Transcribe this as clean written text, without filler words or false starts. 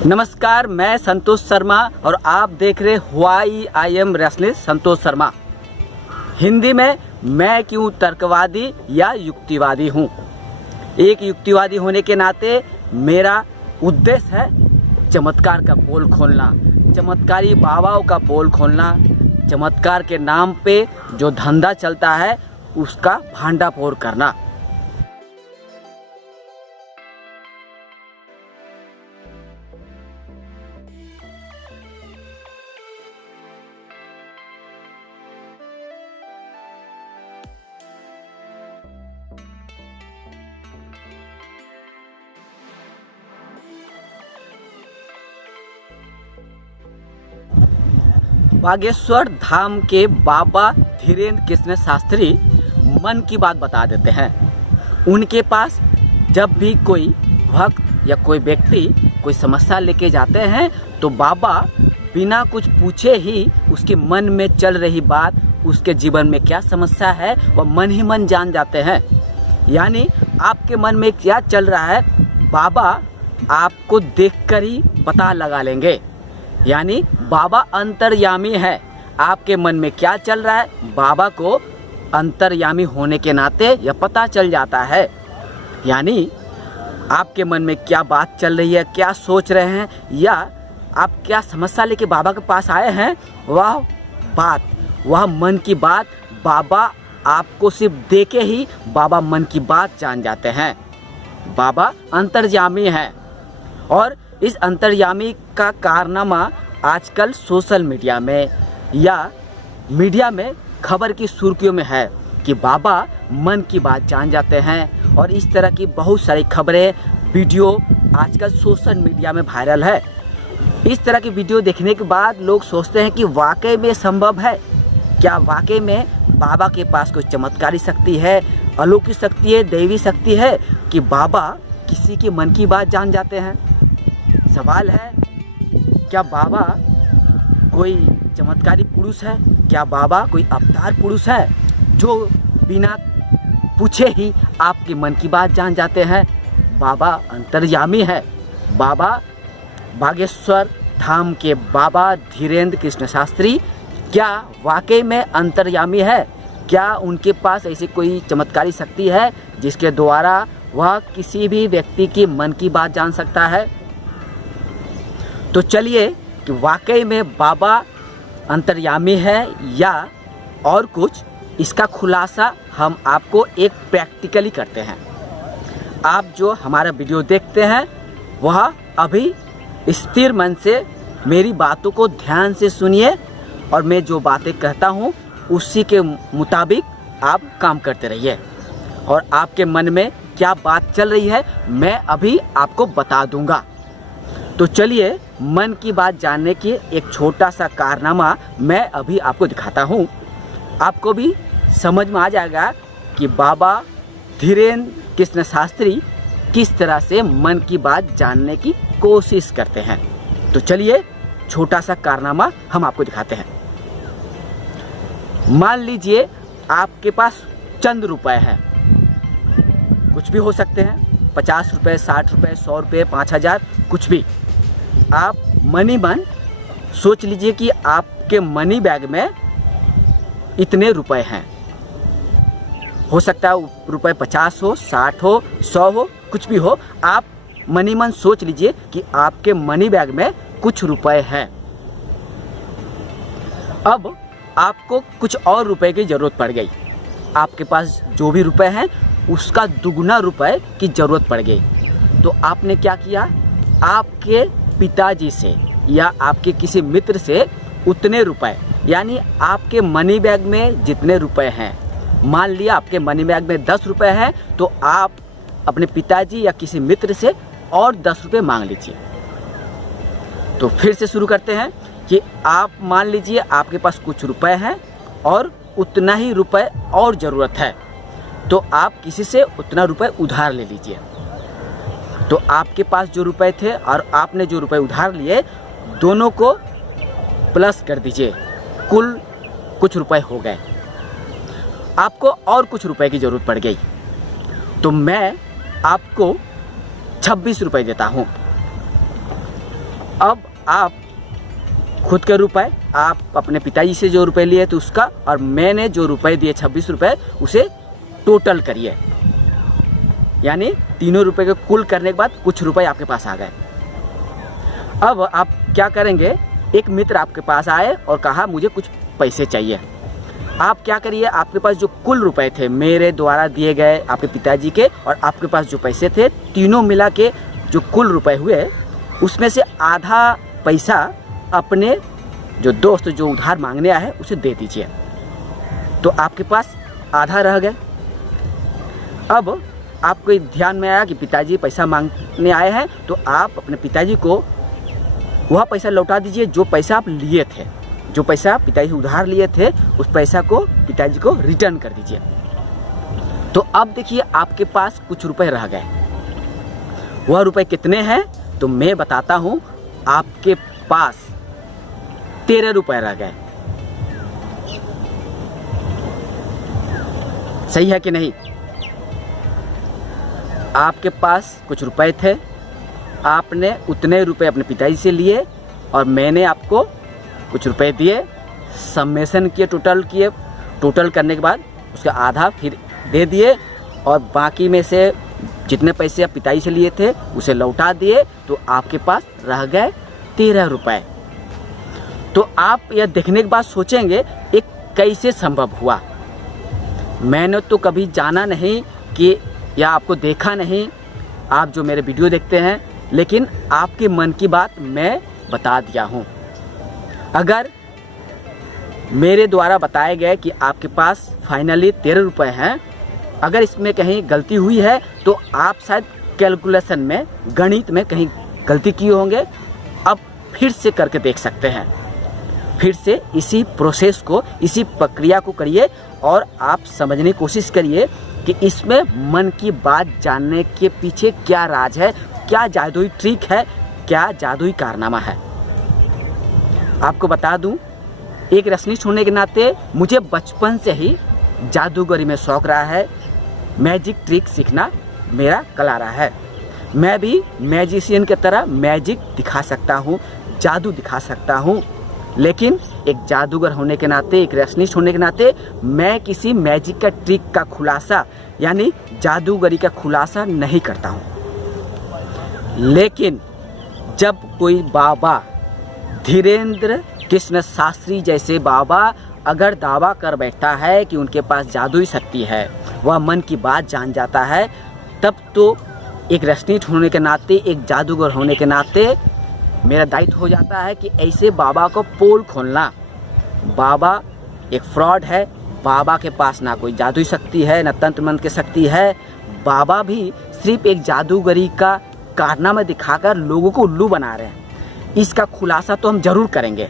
नमस्कार, मैं संतोष शर्मा और आप देख रहे why I am restless Santosh Sharma. Hindi में मैं क्यों तर्कवादी या युक्तिवादी हूँ। एक युक्तिवादी होने के नाते मेरा उद्देश्य है चमत्कार का पोल खोलना, चमत्कारी बाबाओं का पोल खोलना, चमत्कार के नाम पे जो धंधा चलता है उसका भांडाफोड़ करना। बागेश्वर धाम के बाबा धीरेन्द्र कृष्ण शास्त्री मन की बात बता देते हैं। उनके पास जब भी कोई भक्त या कोई व्यक्ति कोई समस्या लेके जाते हैं तो बाबा बिना कुछ पूछे ही उसके मन में चल रही बात, उसके जीवन में क्या समस्या है वह मन ही मन जान जाते हैं। यानी आपके मन में क्या चल रहा है बाबा आपको देखकर ही पता लगा लेंगे। यानी बाबा अंतर्यामी है। आपके मन में क्या चल रहा है बाबा को अंतर्यामी होने के नाते यह पता चल जाता है। यानी आपके मन में क्या बात चल रही है, क्या सोच रहे हैं या आप क्या समस्या लेके बाबा के पास आए हैं, वह मन की बात बाबा आपको सिर्फ देखे ही बाबा मन की बात जान जाते हैं। बाबा अंतर्यामी है और इस अंतर्यामी का कारनामा आजकल सोशल मीडिया में या मीडिया में खबर की सुर्खियों में है कि बाबा मन की बात जान जाते हैं। और इस तरह की बहुत सारी खबरें, वीडियो आजकल सोशल मीडिया में वायरल है। इस तरह की वीडियो देखने के बाद लोग सोचते हैं कि वाकई में संभव है क्या, वाकई में बाबा के पास कोई चमत्कारी शक्ति है, अलौकिक शक्ति है, दैवी शक्ति है कि बाबा किसी के मन की बात जान जाते हैं। सवाल है क्या बाबा कोई चमत्कारी पुरुष है, क्या बाबा कोई अवतार पुरुष है जो बिना पूछे ही आपके मन की बात जान जाते हैं। बाबा अंतर्यामी है। बाबा बागेश्वर धाम के बाबा धीरेन्द्र कृष्ण शास्त्री क्या वाकई में अंतर्यामी है? क्या उनके पास ऐसी कोई चमत्कारी शक्ति है जिसके द्वारा वह किसी भी व्यक्ति की मन की बात जान सकता है? तो चलिए कि वाकई में बाबा अंतर्यामी है या और कुछ, इसका खुलासा हम आपको एक प्रैक्टिकली करते हैं। आप जो हमारा वीडियो देखते हैं वह अभी स्थिर मन से मेरी बातों को ध्यान से सुनिए और मैं जो बातें कहता हूँ उसी के मुताबिक आप काम करते रहिए। और आपके मन में क्या बात चल रही है मैं अभी आपको बता दूंगा। तो चलिए मन की बात जानने की एक छोटा सा कारनामा मैं अभी आपको दिखाता हूँ। आपको भी समझ में आ जाएगा कि बाबा धीरेन्द्र कृष्ण शास्त्री किस तरह से मन की बात जानने की कोशिश करते हैं। तो चलिए छोटा सा कारनामा हम आपको दिखाते हैं। मान लीजिए आपके पास चंद रुपए हैं, कुछ भी हो सकते हैं, 50 रुपये, 60 रुपये, 100 रुपये, 5000, कुछ भी। आप मनी मन सोच लीजिए कि आपके मनी बैग में इतने रुपए हैं। हो सकता है रुपए 50 हो, 60 हो, 100 हो, कुछ भी हो। आप मनी मन सोच लीजिए कि आपके मनी बैग में कुछ रुपए हैं। अब आपको कुछ और रुपए की ज़रूरत पड़ गई। आपके पास जो भी रुपए हैं उसका दुगना रुपए की ज़रूरत पड़ गई। तो आपने क्या किया, आपके पिताजी से या आपके किसी मित्र से उतने रुपए, यानी आपके मनी बैग में जितने रुपए हैं, मान लिया आपके मनी बैग में 10 रुपए हैं तो आप अपने पिताजी या किसी मित्र से और 10 रुपये मांग लीजिए। तो फिर से शुरू करते हैं कि आप मान लीजिए आपके पास कुछ रुपए हैं और उतना ही रुपए और ज़रूरत है तो आप किसी से उतना रुपए उधार ले लीजिए। तो आपके पास जो रुपए थे और आपने जो रुपए उधार लिए दोनों को प्लस कर दीजिए, कुल कुछ रुपए हो गए। आपको और कुछ रुपए की ज़रूरत पड़ गई तो मैं आपको 26 रुपये देता हूँ। अब आप खुद के रुपए, आप अपने पिताजी से जो रुपए लिए थे उसका, और मैंने जो रुपए दिए 26 रुपए, उसे टोटल करिए। यानी तीनों रुपए के कुल करने के बाद कुछ रुपए आपके पास आ गए। अब आप क्या करेंगे, एक मित्र आपके पास आए और कहा मुझे कुछ पैसे चाहिए। आप क्या करिए, आपके पास जो कुल रुपए थे मेरे द्वारा दिए गए, आपके पिताजी के और आपके पास जो पैसे थे, तीनों मिला के जो कुल रुपए हुए, उसमें से आधा पैसा अपने जो दोस्त जो उधार मांगने आए उसे दे दीजिए। तो आपके पास आधा रह गए। अब आपको ध्यान में आया कि पिताजी पैसा मांगने आए हैं, तो आप अपने पिताजी को वह पैसा लौटा दीजिए जो पैसा आप लिए थे। जो पैसा पिताजी उधार लिए थे उस पैसा को पिताजी को रिटर्न कर दीजिए। तो अब देखिए आपके पास कुछ रुपए रह गए। वह रुपए कितने हैं तो मैं बताता हूँ। आपके पास 13 रुपए रह गए। सही है कि नहीं? आपके पास कुछ रुपए थे, आपने उतने रुपए अपने पिताजी से लिए और मैंने आपको कुछ रुपए दिए, सम्मेशन किए, टोटल करने के बाद उसका आधा फिर दे दिए और बाकी में से जितने पैसे आप पिताजी से लिए थे उसे लौटा दिए। तो आपके पास रह गए 13 रुपए। तो आप यह देखने के बाद सोचेंगे ये कैसे संभव हुआ। मैंने तो कभी जाना नहीं कि या आपको देखा नहीं, आप जो मेरे वीडियो देखते हैं, लेकिन आपके मन की बात मैं बता दिया हूँ। अगर मेरे द्वारा बताए गए कि आपके पास फाइनली 13 रुपए हैं, अगर इसमें कहीं गलती हुई है तो आप शायद कैलकुलेशन में, गणित में कहीं गलती किए होंगे। अब फिर से करके देख सकते हैं। फिर से इसी प्रोसेस को, इसी प्रक्रिया को करिए और आप समझने की कोशिश करिए कि इसमें मन की बात जानने के पीछे क्या राज है, क्या जादुई ट्रिक है, क्या जादुई कारनामा है। आपको बता दूं, एक रसनिस्ट होने के नाते मुझे बचपन से ही जादूगरी में शौक रहा है। मैजिक ट्रिक सीखना मेरा कला रहा है। मैं भी मैजिशियन की तरह मैजिक दिखा सकता हूँ, जादू दिखा सकता हूँ। लेकिन एक जादूगर होने के नाते, एक रसनिस्ट होने के नाते मैं किसी मैजिक का ट्रिक का खुलासा यानी जादूगरी का खुलासा नहीं करता हूँ। लेकिन जब कोई बाबा, धीरेन्द्र कृष्ण शास्त्री जैसे बाबा अगर दावा कर बैठता है कि उनके पास जादुई शक्ति है, वह मन की बात जान जाता है, तब तो एक रसनिस्ट होने के नाते, एक जादूगर होने के नाते मेरा दायित्व हो जाता है कि ऐसे बाबा को पोल खोलना। बाबा एक फ्रॉड है। बाबा के पास ना कोई जादुई शक्ति है, ना तंत्र मंत्र की शक्ति है। बाबा भी सिर्फ एक जादूगरी का कारनामा दिखाकर लोगों को उल्लू बना रहे हैं। इसका खुलासा तो हम जरूर करेंगे।